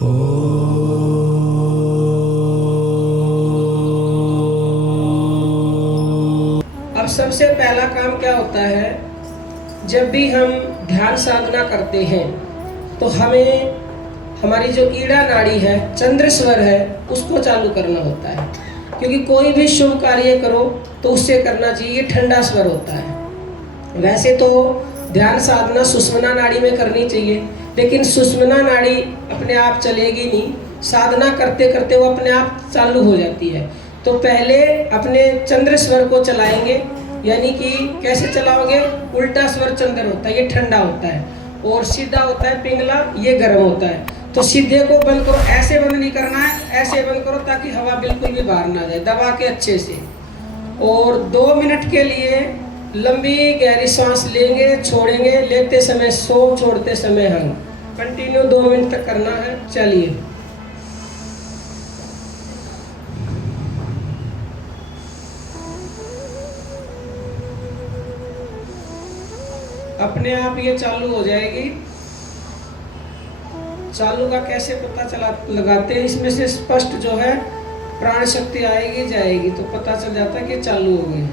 अब सबसे पहला काम क्या होता है, जब भी हम ध्यान साधना करते हैं तो हमें हमारी जो ईड़ा नाड़ी है, चंद्र स्वर है, उसको चालू करना होता है। क्योंकि कोई भी शुभ कार्य करो तो उससे करना चाहिए ठंडा स्वर होता है। वैसे तो ध्यान साधना सुषुम्ना नाड़ी में करनी चाहिए, लेकिन सुषुम्ना नाड़ी अपने आप चलेगी नहीं, साधना करते करते वो अपने आप चालू हो जाती है। तो पहले अपने चंद्र स्वर को चलाएंगे, यानी कि कैसे चलाओगे, उल्टा स्वर चंद्र होता है, ये ठंडा होता है, और सीधा होता है पिंगला, ये गर्म होता है। तो सीधे को बंद करो, ऐसे बंद नहीं करना है, ऐसे बंद करो ताकि हवा बिल्कुल भी बाहर ना जाए, दबा के अच्छे से। और 2 मिनट के लिए लंबी गहरी सांस लेंगे, छोड़ेंगे, लेते समय सो, छोड़ते समय हम। कंटिन्यू 2 मिनट तक करना है। चलिए, अपने आप ये चालू हो जाएगी। चालू का कैसे पता चला लगाते हैं, इसमें से स्पष्ट जो है प्राण शक्ति आएगी जाएगी तो पता चल जाता है कि चालू हो गई।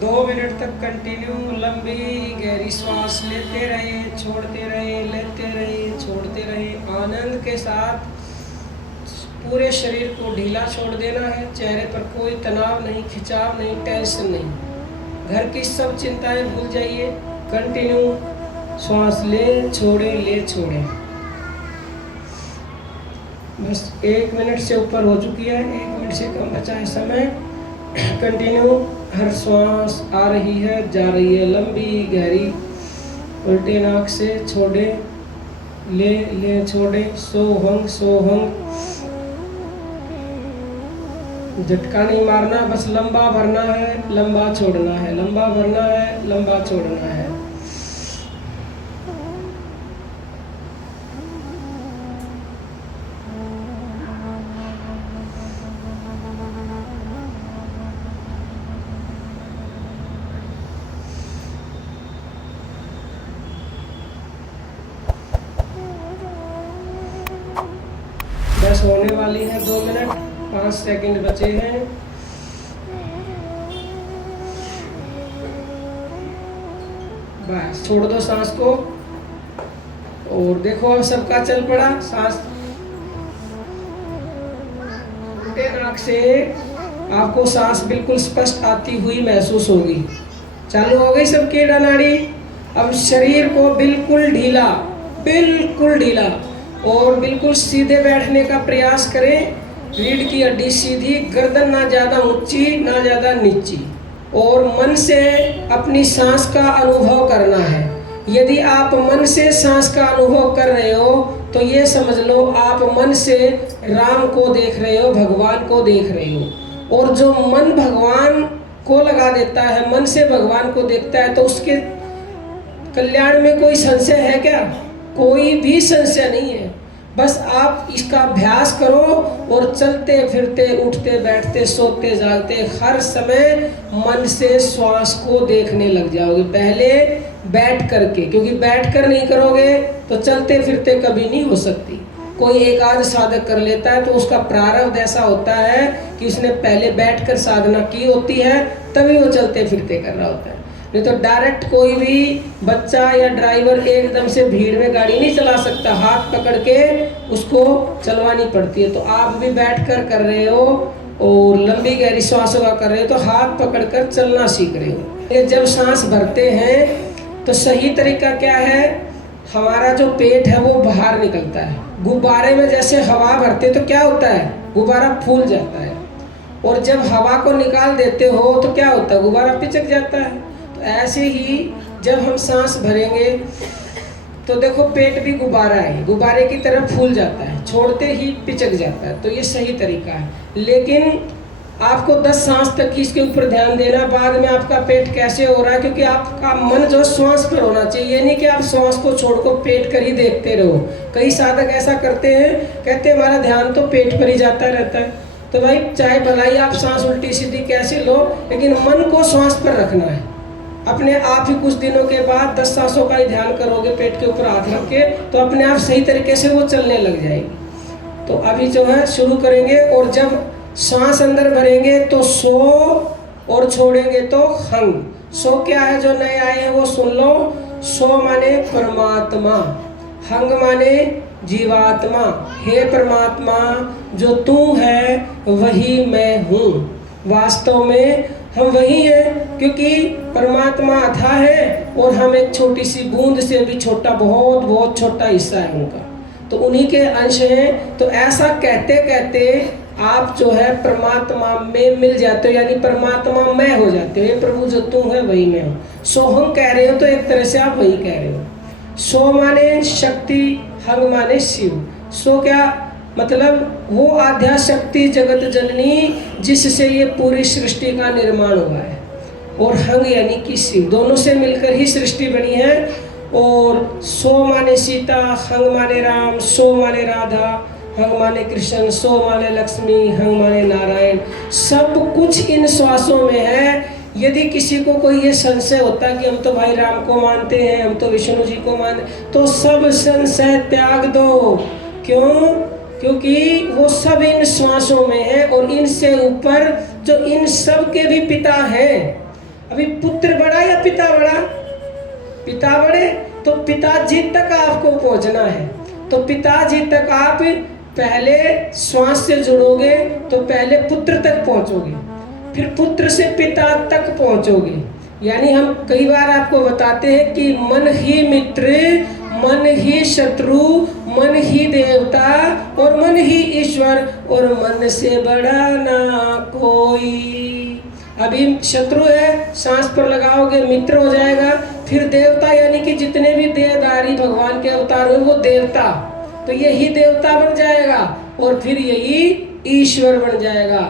दो मिनट तक कंटिन्यू लंबी गहरी सांस लेते रहे, छोड़ते रहे, लेते रहे, छोड़ते रहे। आनंद के साथ पूरे शरीर को ढीला छोड़ देना है। चेहरे पर कोई तनाव नहीं, खिंचाव नहीं, टेंशन नहीं। घर की सब चिंताएं भूल जाइए। कंटिन्यू सांस ले छोड़े, ले छोड़े। बस 1 मिनट से ऊपर हो चुकी है, 1 मिनट से कम बचा है समय। कंटिन्यू हर श्वास आ रही है, जा रही है, लंबी गहरी, उल्टे नाक से छोड़े, ले ले छोड़े, सोहंग सोहंग। झटका नहीं मारना, बस लंबा भरना है, लंबा छोड़ना है, लंबा भरना है, लंबा छोड़ना है। बस होने वाली है 2 मिनट, 5 सेकंड बचे हैं। बस छोड़ दो सांस को, और देखो अब सबका चल पड़ा। सांस उल्टे नाक से आपको सांस बिल्कुल स्पष्ट आती हुई महसूस होगी। चालू हो गई सबकी ईड़ा नाड़ी। अब शरीर को बिल्कुल ढीला, बिल्कुल ढीला और बिल्कुल सीधे बैठने का प्रयास करें। रीढ़ की हड्डी सीधी, गर्दन ना ज़्यादा ऊंची ना ज़्यादा नीची, और मन से अपनी सांस का अनुभव करना है। यदि आप मन से सांस का अनुभव कर रहे हो तो ये समझ लो आप मन से राम को देख रहे हो, भगवान को देख रहे हो। और जो मन भगवान को लगा देता है, मन से भगवान को देखता है, तो उसके कल्याण में कोई संशय है क्या? कोई भी संशय नहीं है। बस आप इसका अभ्यास करो और चलते फिरते, उठते बैठते, सोते जागते हर समय मन से श्वास को देखने लग जाओगे। पहले बैठ करके, क्योंकि बैठ कर नहीं करोगे तो चलते फिरते कभी नहीं हो सकती। कोई एक आध साधक कर लेता है तो उसका प्रारब्ध ऐसा होता है कि उसने पहले बैठकर साधना की होती है, तभी वो चलते फिरते कर रहा होता है। नहीं तो डायरेक्ट कोई भी बच्चा या ड्राइवर एकदम से भीड़ में गाड़ी नहीं चला सकता, हाथ पकड़ के उसको चलवानी पड़ती है। तो आप भी बैठकर कर रहे हो और लंबी गहरी श्वासों का कर रहे हो तो हाथ पकड़कर चलना सीख रहे हो। ये जब सांस भरते हैं तो सही तरीका क्या है, हमारा जो पेट है वो बाहर निकलता है। गुब्बारे में जैसे हवा भरते तो क्या होता है, गुब्बारा फूल जाता है, और जब हवा को निकाल देते हो तो क्या होता है, गुब्बारा पिचक जाता है। तो ऐसे ही जब हम सांस भरेंगे तो देखो पेट भी गुब्बारा है, गुब्बारे की तरह फूल जाता है, छोड़ते ही पिचक जाता है, तो ये सही तरीका है। लेकिन आपको 10 सांस तक ही इसके ऊपर ध्यान देना, बाद में आपका पेट कैसे हो रहा है, क्योंकि आपका मन जो श्वास पर होना चाहिए। ये नहीं कि आप श्वास को छोड़कर पेट कर ही देखते रहो। कई साधक ऐसा करते हैं, कहते हैं हमारा ध्यान तो पेट पर ही जाता रहता है। तो भाई चाहे भलाई आप सांस उल्टी सीधी कैसे लो, लेकिन मन को श्वास पर रखना है। अपने आप ही कुछ दिनों के बाद 10 सांसों का ही ध्यान करोगे पेट के ऊपर हाथ रख के, तो अपने आप सही तरीके से वो चलने लग जाएगी। तो अभी जो है शुरू करेंगे, और जब सांस अंदर भरेंगे तो सो, और छोड़ेंगे तो हंग। सो क्या है, जो नए आए हैं वो सुन लो। सो माने परमात्मा, हंग माने जीवात्मा। हे परमात्मा, जो तू है वही मैं हूँ। वास्तव में हम वही हैं, क्योंकि परमात्मा अथाह है और हम एक छोटी सी बूंद से भी छोटा, बहुत बहुत छोटा हिस्सा है उनका, तो उन्हीं के अंश हैं। तो ऐसा कहते कहते आप जो है परमात्मा में मिल जाते हो, यानी परमात्मा मैं हो जाते हो। ये प्रभु जो तू है वही मैं हूँ। सो हम कह रहे हो तो एक तरह से आप वही कह रहे हो। सो माने शक्ति, हंग माने शिव। सो क्या मतलब, वो आध्या शक्ति जगत जननी जिससे ये पूरी सृष्टि का निर्माण हुआ है, और हंग यानी कि शिव, दोनों से मिलकर ही सृष्टि बनी है। और सो माने सीता, हंग माने राम, सो माने राधा, हंग माने कृष्ण, सो माने लक्ष्मी, हंग माने नारायण। सब कुछ इन श्वासों में है। यदि किसी को कोई ये संशय होता है कि हम तो भाई राम को मानते हैं, हम तो विष्णु जी को मानते, तो सब संशय त्याग दो। क्यों? क्योंकि वो सब इन श्वासों में है, और इनसे ऊपर जो इन सब के भी पिता हैं। अभी पुत्र बड़ा या पिता बड़ा? पिता बड़े, तो पिताजी तक आपको पहुंचना है। तो पिताजी तक आप पहले श्वास से जुड़ोगे, तो पहले पुत्र तक पहुंचोगे, फिर पुत्र से पिता तक पहुंचोगे। यानी हम कई बार आपको बताते हैं कि मन ही मित्र, मन ही शत्रु, मन ही देवता, और मन ही ईश्वर, और मन से बड़ा ना कोई। अभी शत्रु है, सांस पर लगाओगे मित्र हो जाएगा, फिर देवता यानी कि जितने भी देहधारी भगवान के अवतार हुए वो देवता, तो यही देवता बन जाएगा, और फिर यही ईश्वर बन जाएगा।